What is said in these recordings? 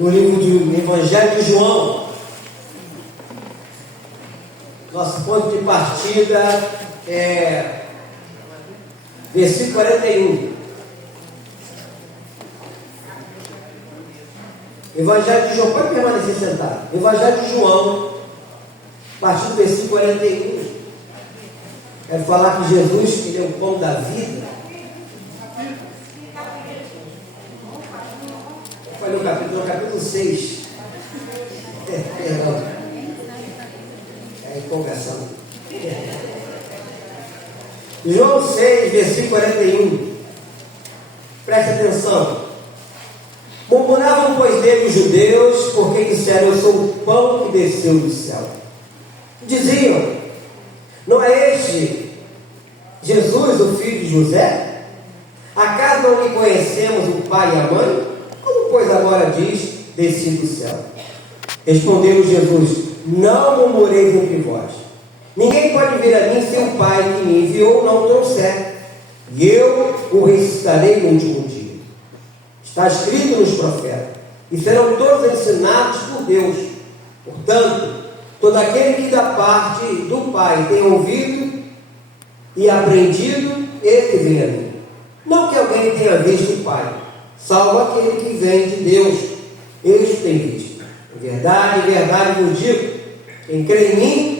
no livro do Evangelho de João. Nosso ponto de partida é versículo 41. Evangelho de João, pode permanecer sentado. Evangelho de João, a partir do versículo 41. Quero falar que Jesus, ele é o pão da vida. Foi no capítulo 6. Perdão. É a empolgação. João 6, versículo 41. Preste atenção. Murmuravam, pois, dele os judeus, porque disseram: eu sou o pão que desceu do céu. Diziam: não é este Jesus, o filho de José? Acaso não lhe conhecemos o pai e a mãe? Como, pois, agora diz: desci do céu? Respondeu Jesus: não murmureis entre vós. Ninguém pode vir a mim se o Pai que me enviou não o trouxer, e eu o ressuscitarei no último dia. Está escrito nos profetas, e serão todos ensinados por Deus. Portanto, todo aquele que da parte do Pai tem ouvido e aprendido, esse vem a mim. Não que alguém tenha visto o Pai, salvo aquele que vem de Deus. Este tem visto. Em verdade vos digo: quem crê em mim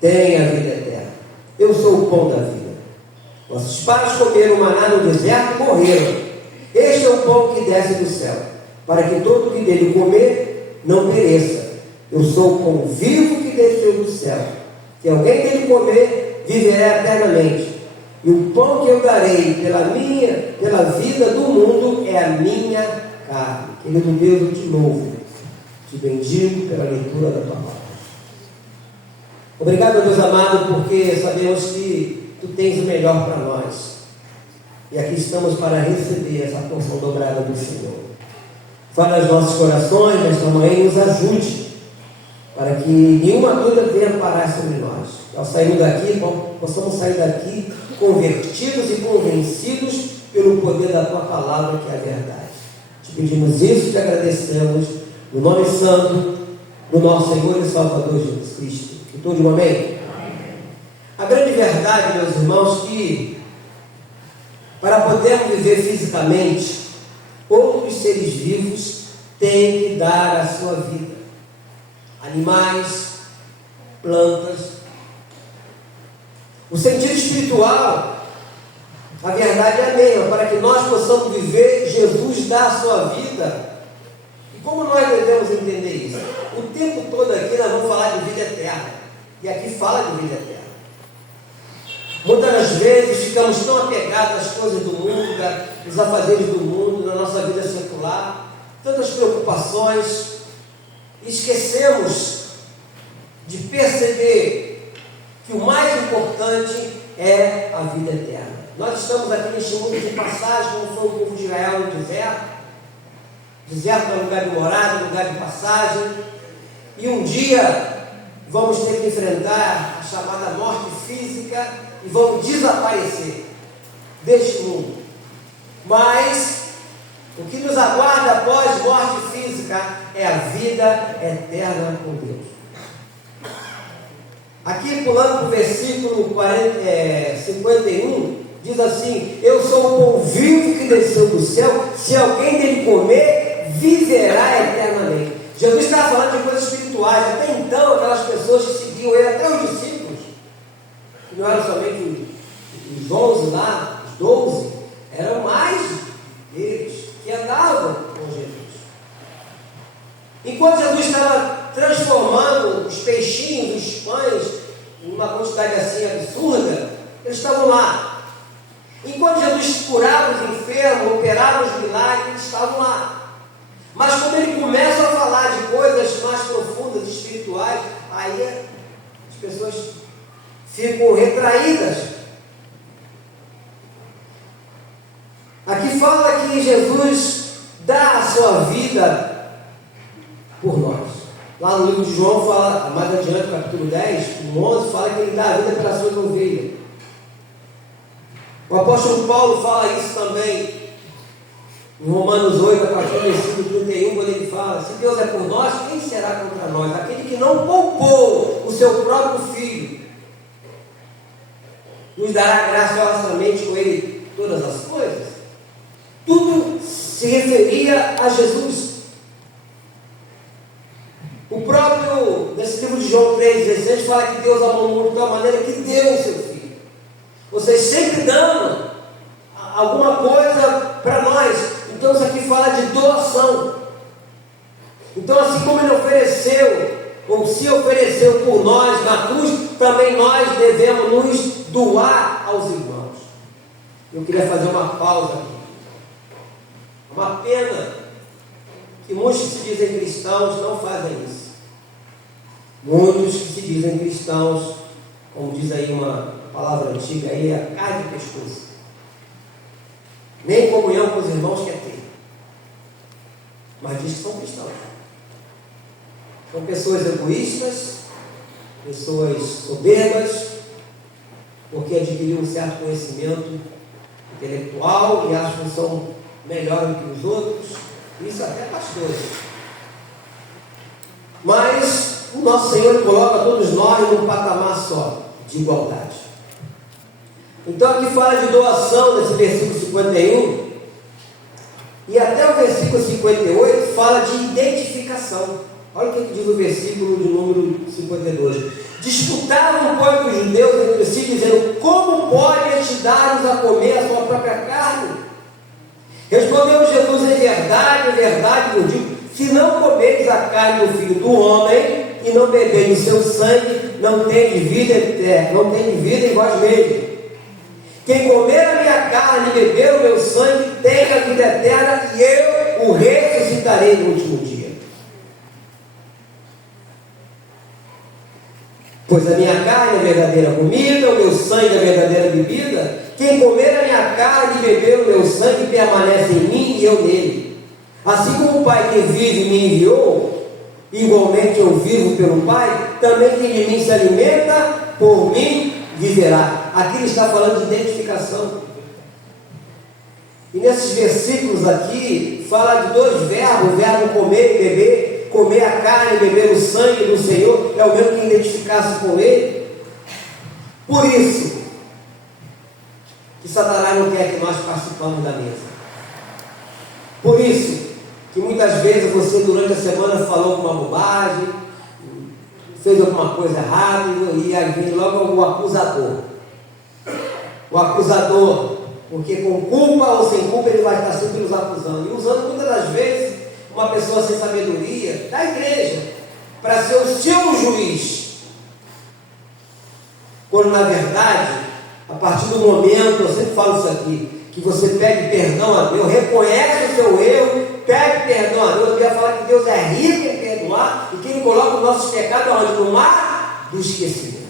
tem a vida eterna. Eu sou o pão da vida. Vossos pais comeram maná no deserto e morreram. Este é o pão que desce do céu, para que todo que dele comer não pereça. Eu sou o pão vivo que desceu do céu. Se alguém dele comer, viverá eternamente. E o pão que eu darei pela vida do mundo é a minha carne. Querido Deus, eu te louvo, te bendigo pela leitura da tua palavra. Obrigado, Deus amado, porque sabemos que tu tens o melhor para nós. E aqui estamos para receber essa porção dobrada do Senhor. Fala aos nossos corações, nesta manhã, nos ajude, para que nenhuma dúvida venha parar sobre nós. Ao sairmos daqui, possamos sair daqui convertidos e convencidos pelo poder da tua palavra, que é a verdade. Te pedimos isso e te agradecemos, no nome santo do nosso Senhor e Salvador Jesus Cristo. Que todo um amém? Amém. A grande verdade, meus irmãos, que para podermos viver fisicamente, outros seres vivos têm que dar a sua vida. Animais, plantas. O sentido espiritual, a verdade é a mesma. Para que nós possamos viver, Jesus dá a sua vida. E como nós devemos entender isso? O tempo todo aqui nós vamos falar de vida eterna. E aqui fala de vida eterna. Muitas das vezes ficamos tão apegados às coisas do mundo, nos afazeres do mundo, na nossa vida secular, tantas preocupações, e esquecemos de perceber que o mais importante é a vida eterna. Nós estamos aqui neste mundo de passagem, como foi o povo de Israel no deserto. Deserto é lugar de morada, lugar de passagem, e um dia vamos ter que enfrentar a chamada morte física e vamos desaparecer deste mundo. Mas o que nos aguarda após morte física é a vida eterna com Deus. Aqui, pulando para o versículo 51, diz assim: eu sou o pão vivo que desceu do céu, se alguém dele comer, viverá eternamente. Jesus estava falando de coisas espirituais. Até então, aquelas pessoas que seguiam ele, até os discípulos, que não eram somente os 11 lá, os 12, eram mais deles que andavam com Jesus. Enquanto Jesus estava transformando os peixinhos, os pães, em uma quantidade assim absurda, eles estavam lá. Enquanto Jesus curava os enfermos, operava os milagres, eles estavam lá. Mas quando ele começa a falar de coisas mais profundas, espirituais, aí as pessoas ficam retraídas. Aqui fala que Jesus dá a sua vida por nós. Lá no livro de João fala, mais adiante, capítulo 10, no 11, fala que ele dá a vida pelas suas ovelhas. O apóstolo Paulo fala isso também em Romanos 8, a partir do versículo 31, quando ele fala: fala: se Deus é por nós, quem será contra nós? Aquele que não poupou o seu próprio Filho, nos dará graciosamente com Ele todas as coisas. Tudo se referia a Jesus. O próprio, nesse livro de João 3,16, fala que Deus amou o mundo de tal maneira que deu o seu Filho. Ou seja, sempre dando alguma coisa para nós. Então isso aqui fala de doação. Então, assim como Ele ofereceu, ou se ofereceu por nós na cruz, também nós devemos nos doar aos irmãos. Eu queria fazer uma pausa aqui. É uma pena que muitos que se dizem cristãos não fazem isso. Muitos que se dizem cristãos, como diz aí uma palavra antiga, aí é carne de pescoço. Nem comunhão com os irmãos quer ter. Mas diz que são cristãos. São pessoas egoístas, pessoas soberbas, porque adquiriram um certo conhecimento intelectual e acham que são melhores que os outros. Isso até pastores. Mas o nosso Senhor coloca todos nós num patamar só, de igualdade. Então aqui fala de doação, nesse versículo 51, e até o versículo 58 fala de identificação. Olha o que diz o versículo de número 52. Disputavam, pois, os judeus entre si, dizendo: como pode este dar-nos a comer a sua própria carne? Respondeu Jesus: em verdade vos digo, se não comeis a carne do Filho do Homem e não bebeis o seu sangue, não tem vida eterna, não tem vida em vós mesmos. Quem comer a minha carne e beber o meu sangue tem a vida eterna, e eu o ressuscitarei no último dia. Pois a minha carne é a verdadeira comida, o meu sangue é a verdadeira bebida. Quem comer a minha carne e beber o meu sangue permanece em mim e eu nele. Assim como o Pai que vive me enviou, igualmente eu vivo pelo Pai, também quem de mim se alimenta, por mim viverá. Aqui ele está falando de identificação. E nesses versículos aqui, fala de dois verbos: o verbo comer e beber. Comer a carne e beber o sangue do Senhor é o mesmo que identificar-se com Ele. Por isso que Satanás não quer que nós participamos da mesa. Por isso que muitas vezes você durante a semana falou alguma bobagem, fez alguma coisa errada, e aí vem logo o acusador. O acusador, porque com culpa ou sem culpa ele vai estar sempre nos acusando, e usando muitas das vezes uma pessoa sem sabedoria da igreja para ser o seu juiz, quando na verdade, a partir do momento, eu sempre falo isso aqui, que você pede perdão a Deus, reconhece o seu erro, pede perdão a Deus. Eu queria falar que Deus é rico em perdoar e que Ele coloca os nossos pecados onde? No mar do esquecimento.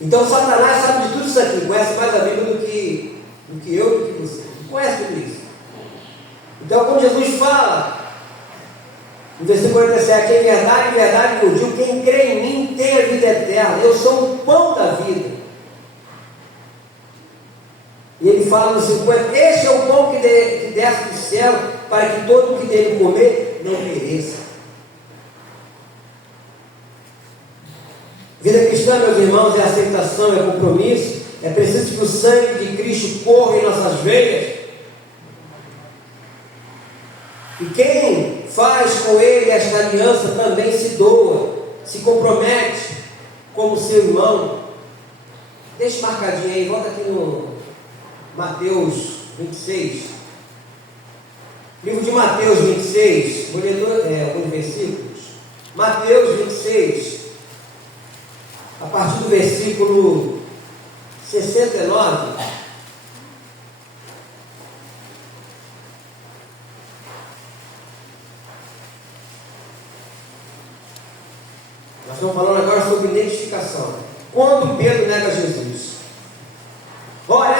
Então Satanás sabe de tudo isso aqui, conhece mais a Bíblia do que eu, do que você, conhece tudo isso. Então, quando Jesus fala, no versículo 47, em verdade vos digo, quem crê em mim tem a vida eterna, eu sou o pão da vida. E ele fala no 50, este é o pão que desce do céu, para que todo o que dele comer não pereça. Vida cristã, meus irmãos, é aceitação, é compromisso. É preciso que o sangue de Cristo corra em nossas veias. E quem faz com Ele esta aliança também se doa, se compromete como seu irmão. Deixa marcadinho aí, volta aqui no Mateus 26. Livro de Mateus 26, vou ler alguns versículos. Mateus 26, a partir do versículo 69. Nós estamos falando agora sobre identificação. Quando Pedro nega Jesus. Ora,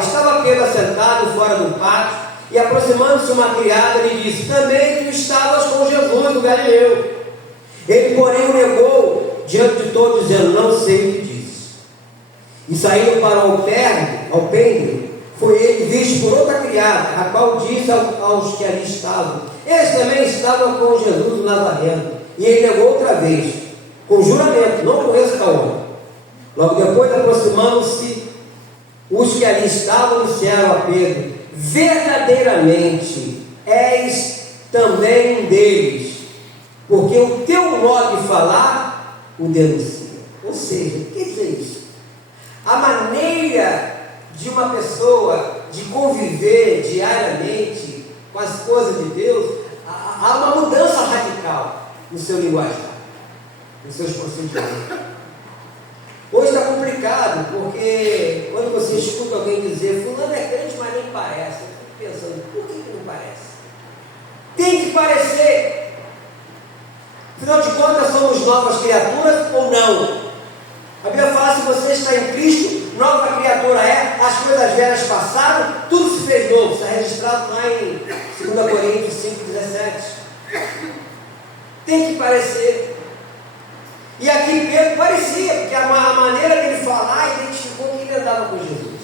estava Pedro assentado fora do pátio, e aproximando-se uma criada, lhe disse: também tu estavas com Jesus, o Galileu. Ele, porém, o negou diante de todos, dizendo: não sei o que diz. E saindo para o alpendre, foi ele visto por outra criada, a qual disse aos que ali estavam: eles também estavam com Jesus o Nazareno. E ele negou outra vez, com juramento: não conheço tal homem. Logo depois, aproximando-se, os que ali estavam disseram a Pedro: verdadeiramente és também um deles, porque o teu modo de falar o denuncia. Ou seja, o que diz isso? A maneira de uma pessoa de conviver diariamente com as coisas de Deus, há uma mudança radical no seu linguajar, nos seus procedimentos. Hoje está complicado, porque quando você escuta alguém dizer fulano é crente, mas nem parece, eu fico pensando, por que não parece? Tem que parecer. Afinal de contas, somos novas criaturas ou não? A Bíblia fala: se você está em Cristo, nova criatura é, as coisas velhas passaram, tudo se fez novo. Está registrado lá em 2 Coríntios 5,17. Tem que parecer. E aqui Pedro parecia, porque a maneira dele falar identificou que ele andava com Jesus.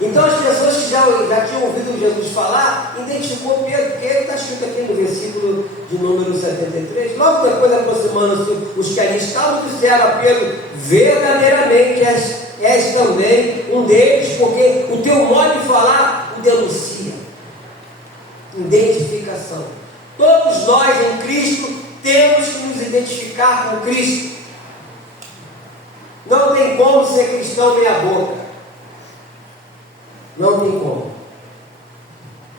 Então as pessoas que já tinham ouvido Jesus falar, identificou Pedro, porque ele está escrito aqui no versículo de número 73. Logo depois, aproximando-se os que ali estavam, disseram a Pedro: verdadeiramente és também um deles, porque o teu modo de falar o denuncia. Identificação. Todos nós em Cristo temos que nos identificar com Cristo. Não tem como ser cristão meia boca. Não tem como.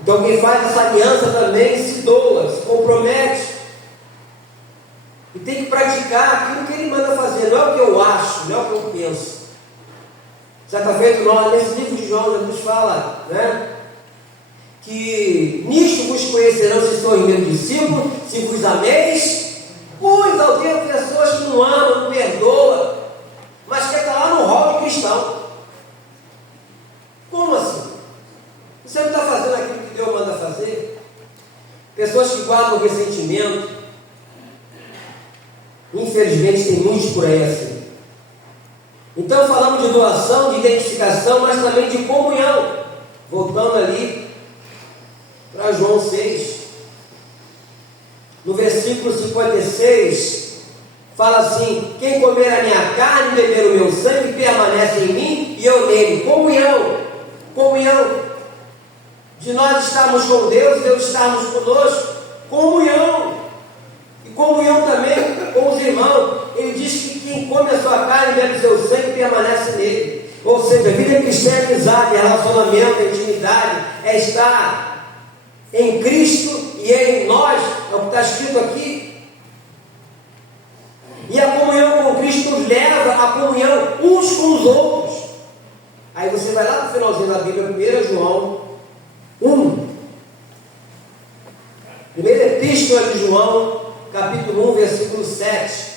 Então quem faz essa aliança também se doa, se compromete. E tem que praticar aquilo que ele manda fazer. Não é o que eu acho, não é o que eu penso. Certa feita, nesse livro de João, Jesus fala, né, que nisto vos conhecerão se sois meus discípulos, se vos ameis. Pois alguém pessoas que não amam, não perdoam, mas quer estar lá no rol de cristão. Como assim? Você não está fazendo aquilo que Deus manda fazer? Pessoas que guardam ressentimento. Infelizmente tem muitos por aí assim. Então falamos de doação, de identificação, mas também de comunhão. Voltando ali para João 6. No versículo 56, fala assim: quem comer a minha carne e beber o meu sangue permanece em mim e eu nele. Comunhão. Comunhão. De nós estarmos com Deus, Deus estarmos conosco. Comunhão. E comunhão também com os irmãos. Ele diz que quem come a sua carne e bebe o seu sangue permanece nele. Ou seja, a vida cristã é amizade, é relacionamento, é intimidade, é estar em Cristo e Ele em nós, é o que está escrito aqui. E a comunhão com Cristo nos leva à comunhão uns com os outros. Aí você vai lá no finalzinho da Bíblia, 1 João 1. Primeira epístola de João, capítulo 1, versículo 7.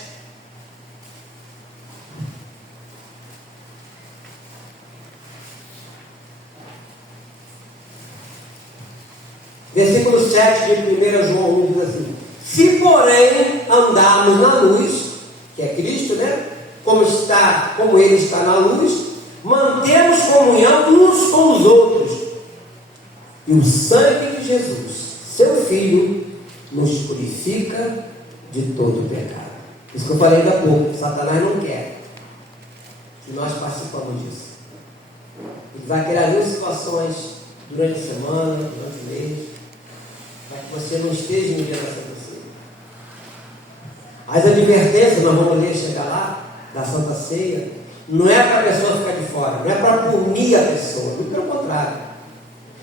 Versículo 7 de 1 João 1 diz assim: se porém andarmos na luz, que é Cristo, né? Como Ele está na luz, mantemos comunhão uns com os outros. E o sangue de Jesus, seu Filho, nos purifica de todo pecado. Isso que eu falei ainda há pouco, Satanás não quer que nós participamos disso. Ele vai criar mil situações durante a semana, durante o mês, para que você não esteja no dia da Santa Ceia. As advertências, nós vamos ler, chegar lá, da Santa Ceia, não é para a pessoa ficar de fora, não é para punir a pessoa, muito pelo contrário,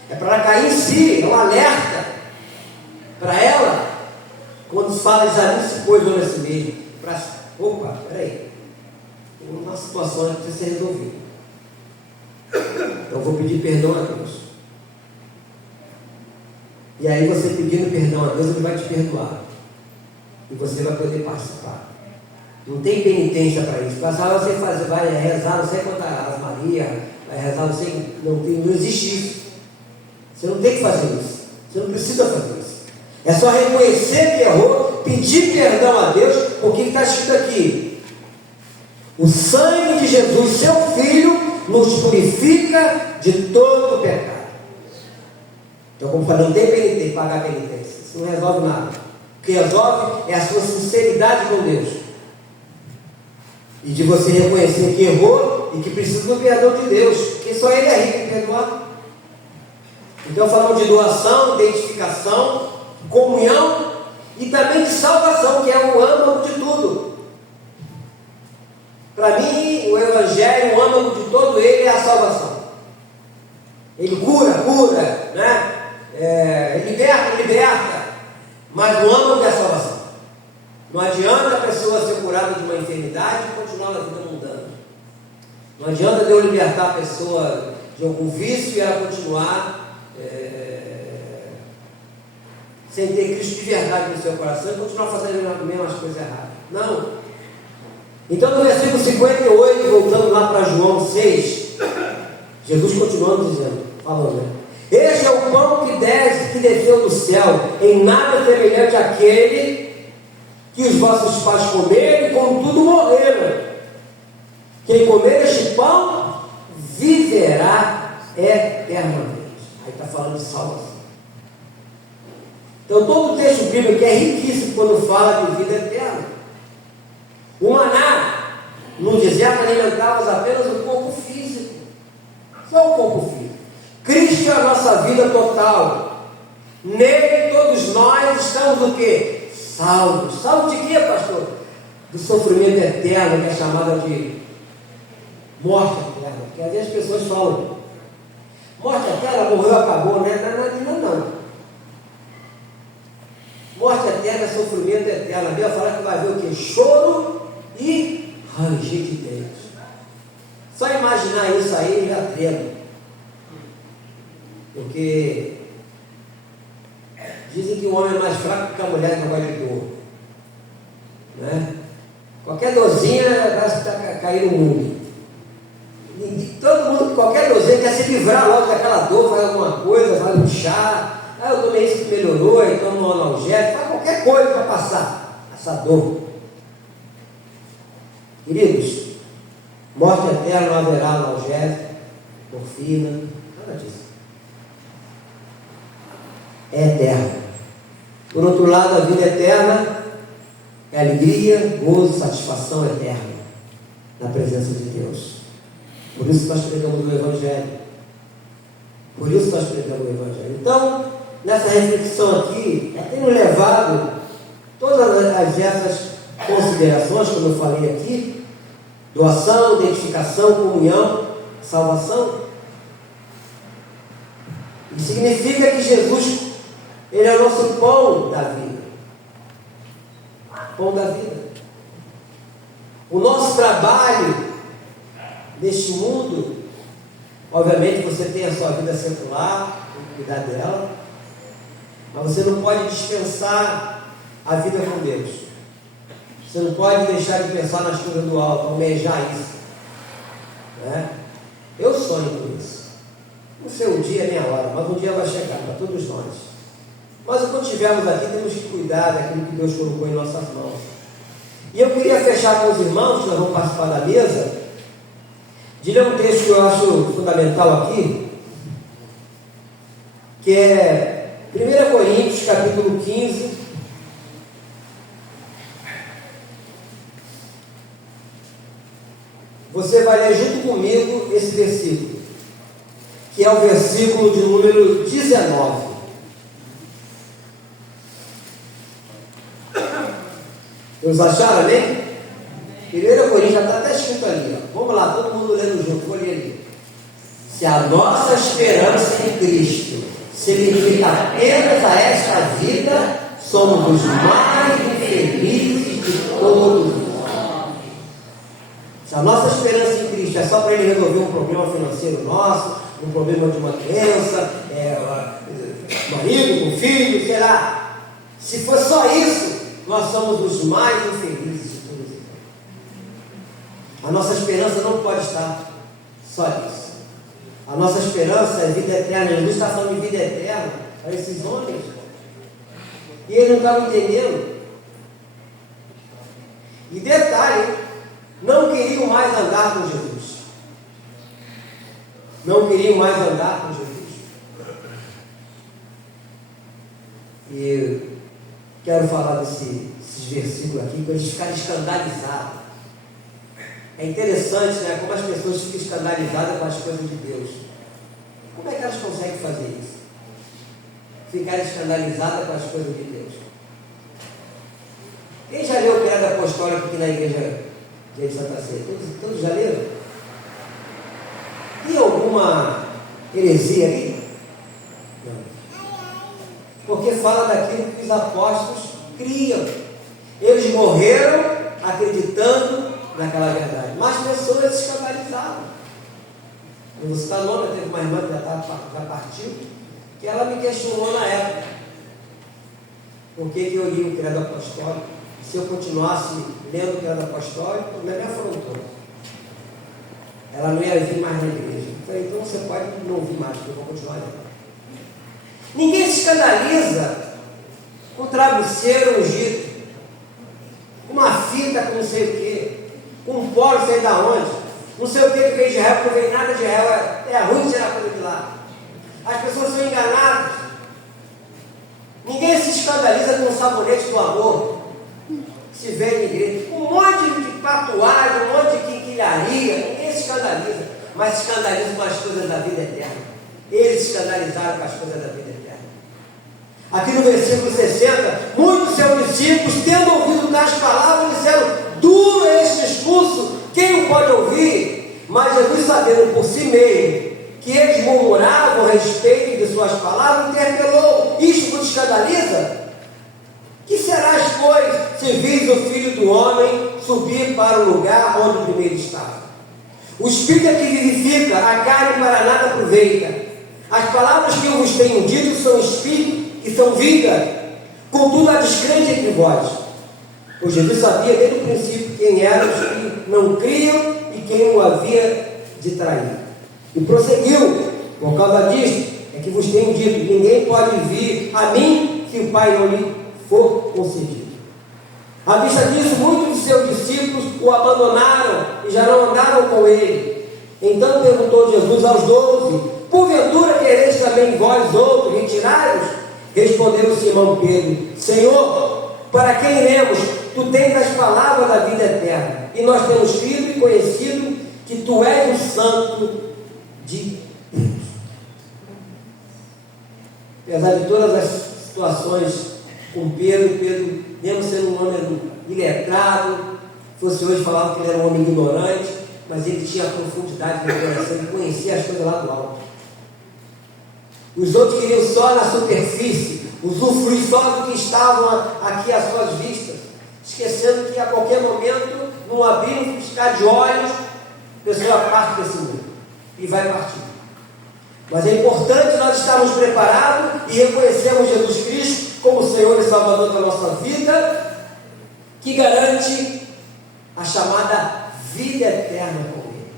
é para ela cair em si, é um alerta para ela, quando se fala de ali se pôs a si mesmo, para, opa, peraí, tem uma situação que precisa ser resolvida, eu vou pedir perdão a Deus. E aí você pedindo perdão a Deus, Ele vai te perdoar. E você vai poder participar. Não tem penitência para isso. Você vai rezar, não sei quantas Ave Maria, vai rezar, não existe isso. Você não tem que fazer isso. Você não precisa fazer isso. É só reconhecer que errou, pedir perdão a Deus, porque está escrito aqui: o sangue de Jesus, seu Filho, nos purifica de todo o pecado. Então, como falei, não tem penitência, pagar penitência. Isso não resolve nada. O que resolve é a sua sinceridade com Deus. E de você reconhecer que errou e que precisa do perdão de Deus. Porque só Ele é rico em perdoar. Então falamos de doação, identificação, comunhão e também de salvação, que é o âmago de tudo. Para mim, o Evangelho, o âmago de todo ele é a salvação. Ele cura, né? Liberta, mas o âmago é a salvação. Não adianta a pessoa ser curada de uma enfermidade e continuar na vida mundana. Não adianta Deus libertar a pessoa de algum vício e ela continuar sem ter Cristo de verdade no seu coração e continuar fazendo as mesmas coisas erradas. Não. Então no versículo 58, voltando lá para João 6, Jesus continuando dizendo, falando, né? Este é o pão que desceu do céu, em nada semelhante àquele que os vossos pais comeram e contudo morreram. Quem comer este pão viverá eternamente. Aí está falando de salvação. Então todo o texto bíblico é riquíssimo quando fala de vida eterna. O maná no deserto alimentava apenas o corpo físico. Só o corpo físico. Cristo é a nossa vida total. Nele todos nós estamos o quê? Salvos. Salvos de quê, pastor? Do sofrimento eterno, que é chamada de morte eterna. Porque às vezes as pessoas falam, morte eterna, morreu, acabou, né? Não. Morte eterna é sofrimento eterno. A Bíblia fala que vai ver o quê? Choro e ranger de dentes. Só imaginar isso aí já trema. Porque dizem que o homem é mais fraco que a mulher que não gosta de dor, né? Qualquer dorzinha parece que está caindo no mundo. Todo mundo, qualquer dorzinha quer se livrar logo daquela dor, faz alguma coisa, faz um chá. Eu tomei isso que melhorou, então um analgésico, faz qualquer coisa para passar essa dor. Queridos, morte eterna não haverá analgésico, morfina, nada disso. É eterna. Por outro lado, a vida eterna é alegria, gozo, satisfação eterna na presença de Deus. Por isso nós pregamos o Evangelho. Por isso nós pregamos o Evangelho. Então, nessa reflexão aqui, tem nos levado todas essas considerações, como eu falei aqui, doação, identificação, comunhão, salvação. E significa que Jesus, Ele é o nosso pão da vida. Pão da vida. O nosso trabalho neste mundo, obviamente você tem a sua vida secular, tem que cuidar dela, mas você não pode dispensar a vida com Deus. Você não pode deixar de pensar nas coisas do alto, almejar isso, né? Eu sonho com isso. Não sei o dia nem a hora, mas um dia vai chegar para todos nós. Mas quando estivermos aqui, temos que cuidar daquilo que Deus colocou em nossas mãos. E eu queria fechar com os irmãos, que nós vamos participar da mesa, de ler um texto que eu acho fundamental aqui, que é 1 Coríntios, capítulo 15. Você vai ler junto comigo esse versículo, que é o versículo de número 19. Todos acharam, amém? 1 Coríntios já está até escrito ali, ó. Vamos lá, todo mundo lendo junto, vou ler ali. Se a nossa esperança em Cristo se limita apenas a esta vida, somos os mais infelizes de todos os homens. Se a nossa esperança em Cristo é só para Ele resolver um problema financeiro nosso, um problema de uma criança, marido, um filho, sei lá. Se for só isso, nós somos os mais infelizes de todos os homens. A nossa esperança não pode estar só nisso. A nossa esperança é vida eterna. Jesus está falando de vida eterna para esses homens. E eles não estavam entendendo. E detalhe, não queriam mais andar com Jesus. não queriam mais andar com Jesus. E quero falar desses versículos aqui, para eles ficarem escandalizados. É interessante, né, como as pessoas ficam escandalizadas com as coisas de Deus. Como é que elas conseguem fazer isso? Ficar escandalizadas com as coisas de Deus. Quem já leu o Credo Apostólico aqui na igreja de Santa Ceia? Todos já leram? Tem alguma heresia aí? Não. Porque fala daquilo que os apóstolos criam. Eles morreram acreditando naquela verdade. Mas pessoas se escandalizavam. Eu vou citar nome, teve uma irmã que já partiu, que ela me questionou na época. Por que eu li o Credo Apostólico? Se eu continuasse lendo o Credo Apostólico, ela me afrontou. Ela não ia vir mais na igreja. Eu falei, então você pode não vir mais, porque eu vou continuar lendo. Ninguém se escandaliza com travesseiro ungido, com uma fita com não sei o quê, com um polo não sei da onde, não sei o que veio de Israel, porque não veio nada de Israel, é ruim tirar coisa de lá. As pessoas são enganadas. Ninguém se escandaliza com o sabonete do amor, se vê na igreja, com um monte de patuagem, um monte de quinquilharia, ninguém se escandaliza, mas se escandaliza com as coisas da vida eterna. Eles se escandalizaram com as coisas da vida eterna. Aqui no versículo 60, muitos seus discípulos, tendo ouvido tais palavras, disseram, duro é este discurso, quem o pode ouvir? Mas Jesus, sabendo por si mesmo que eles murmuravam a respeito de suas palavras, interpelou, isto vos escandaliza? Que serás, pois, se vis o Filho do Homem subir para o lugar onde o primeiro estava? O Espírito é que vivifica, a carne para nada aproveita. As palavras que eu vos tenho dito são Espírito e são vida. Contudo, há descrente entre vós. Pois Jesus sabia desde o princípio quem eram os que não criam e quem o havia de trair. E prosseguiu, por causa disto, é que vos tenho dito, ninguém pode vir a mim se o Pai não lhe for concedido. À vista disso, muitos de seus discípulos o abandonaram e já não andaram com ele. Então perguntou Jesus aos 12, porventura quereis também vós outros retirai-vos? Respondeu Simão Pedro, Senhor, para quem iremos? Tu tens as palavras da vida eterna, e nós temos crido e conhecido que tu és o Santo de Deus. Apesar de todas as situações com Pedro, mesmo sendo um homem iletrado, fosse hoje falava que ele era um homem ignorante, mas ele tinha a profundidade do coração, ele conhecia as coisas lá do alto. Os outros queriam só na superfície, usufruir só do que estavam aqui às suas vistas, esquecendo que a qualquer momento, num abrir, num piscar de olhos, a pessoa parte desse mundo e vai partir. Mas é importante nós estarmos preparados e reconhecermos Jesus Cristo como Senhor e Salvador da nossa vida, que garante a chamada vida eterna com Ele.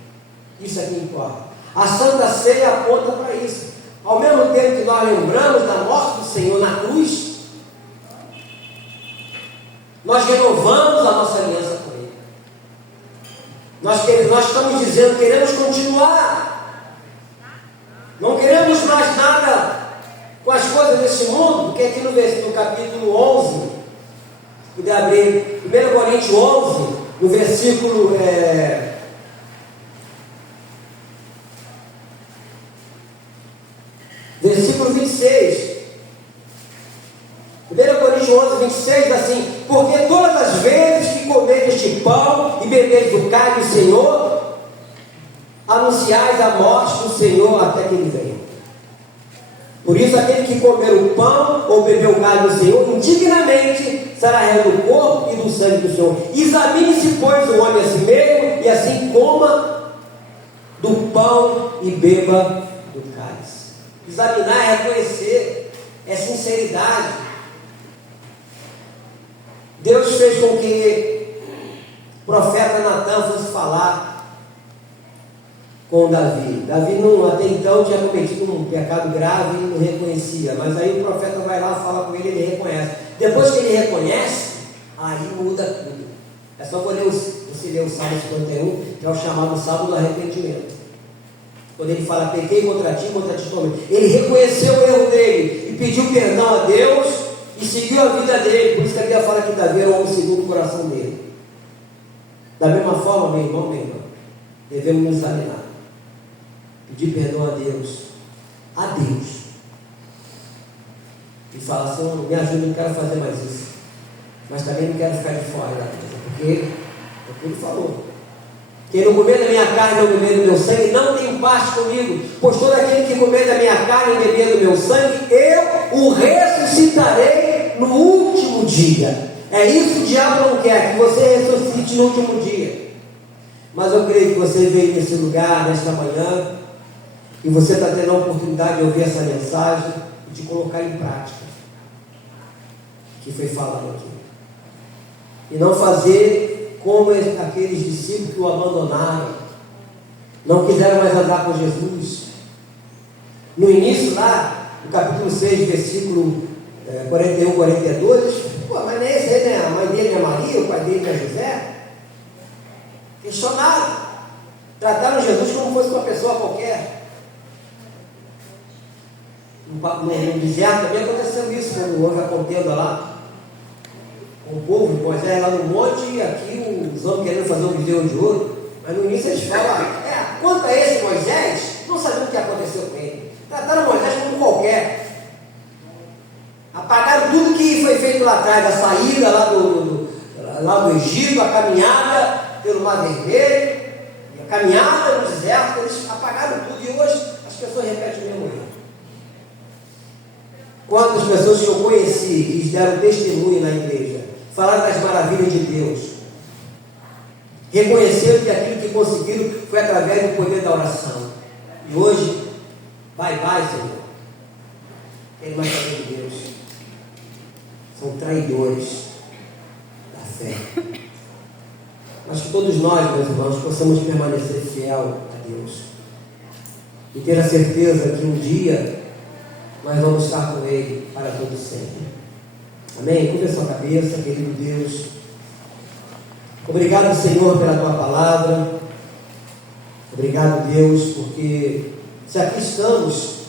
Isso é que importa. A Santa Ceia aponta para isso. Ao mesmo tempo que nós lembramos da morte do Senhor na cruz, nós renovamos a nossa aliança com Ele. Nós estamos dizendo, queremos continuar. Não queremos mais nada com as coisas desse mundo, porque aqui no capítulo 11, puder abrir 1 Coríntios 11, no versículo versículo 26. 1 Coríntios 11, 26 diz assim, porque todas as vezes que comeis este pão e bebeis o cálice do Senhor, anunciais a morte do Senhor até que Ele venha. Por isso, aquele que comer o pão ou beber o cálice do Senhor, indignamente será réu do corpo e do sangue do Senhor. Examine-se, pois, o homem a si mesmo, e assim coma do pão e beba do cálice. Examinar é reconhecer, é sinceridade. Deus fez com que o profeta Natan fosse falar com Davi. Davi até então tinha cometido um pecado grave e não reconhecia, mas aí o profeta vai lá, fala com ele, ele reconhece. Depois que ele reconhece, aí muda tudo. É só você ler o Salmo 51, que é o chamado Salmo do Arrependimento. Quando ele fala, pequei contra ti também. Ele reconheceu o erro dele e pediu perdão a Deus e seguiu a vida dele. Por isso que a Bíblia fala que Davi era o homem segundo o coração dele. Da mesma forma, meu irmão, minha irmã, devemos nos examinar. Pedir perdão a Deus. E falar, Senhor, me ajuda, não quero fazer mais isso. Mas também não quero ficar de fora da coisa. Porque é o que ele falou. Quem não comer da minha carne e não beber do meu sangue, não tem parte comigo. Pois todo aquele que comer da minha carne e beber do meu sangue, eu o ressuscitarei no último dia. É isso que o diabo não quer, que você ressuscite no último dia. Mas eu creio que você veio nesse lugar, nesta manhã, e você está tendo a oportunidade de ouvir essa mensagem e de colocar em prática o que foi falado aqui. E não fazer como aqueles discípulos que o abandonaram, não quiseram mais andar com Jesus. No início lá, no capítulo 6, versículo 41, 42, mas não é esse aí, né? A mãe dele é Maria, o pai dele é José. Questionaram, trataram Jesus como se fosse uma pessoa qualquer. No deserto também aconteceu isso, quando houve a contenda lá com o povo, Moisés lá no monte, e aqui os homens querendo fazer um bezerro de ouro. Mas no início eles falam, quanto a esse Moisés, não sabiam o que aconteceu com ele. Trataram Moisés como qualquer. Apagaram tudo que foi feito lá atrás, da saída lá do Egito, a caminhada pelo Mar Vermelho, a caminhada no deserto, eles apagaram tudo, e hoje as pessoas repetem o mesmo erro. Quantas pessoas que eu conheci, eles deram testemunho na igreja, falaram das maravilhas de Deus, reconheceram que aquilo que conseguiram foi através do poder da oração, e hoje, vai, Senhor, querem mais saber de Deus, são traidores da fé. Mas que todos nós, meus irmãos, possamos permanecer fiel a Deus e ter a certeza que um dia nós vamos estar com Ele para todo sempre. Amém? Curva a sua cabeça, querido Deus. Obrigado, Senhor, pela Tua palavra. Obrigado, Deus, porque se aqui estamos,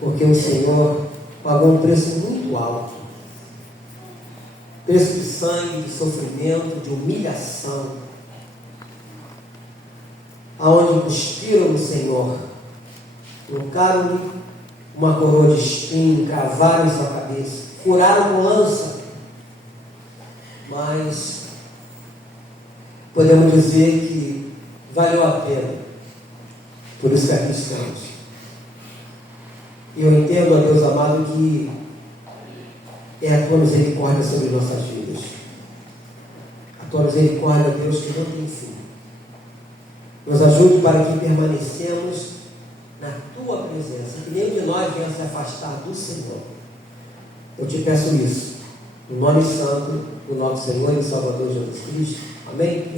porque o Senhor pagou um preço muito alto. Preço de sangue, de sofrimento, de humilhação. Aonde cuspiram no Senhor, colocaram-lhe uma coroa de espinho, cravaram em sua cabeça, furaram com lança. Mas podemos dizer que valeu a pena. Por isso que aqui estamos. E eu entendo, ó Deus amado, que é a Tua misericórdia sobre nossas vidas. A Tua misericórdia, Deus, que não tem fim. Nos ajude para que permanecemos na Tua presença, que nenhum de nós venha se afastar do Senhor. Eu te peço isso, no nome santo do nosso Senhor e Salvador Jesus Cristo. Amém?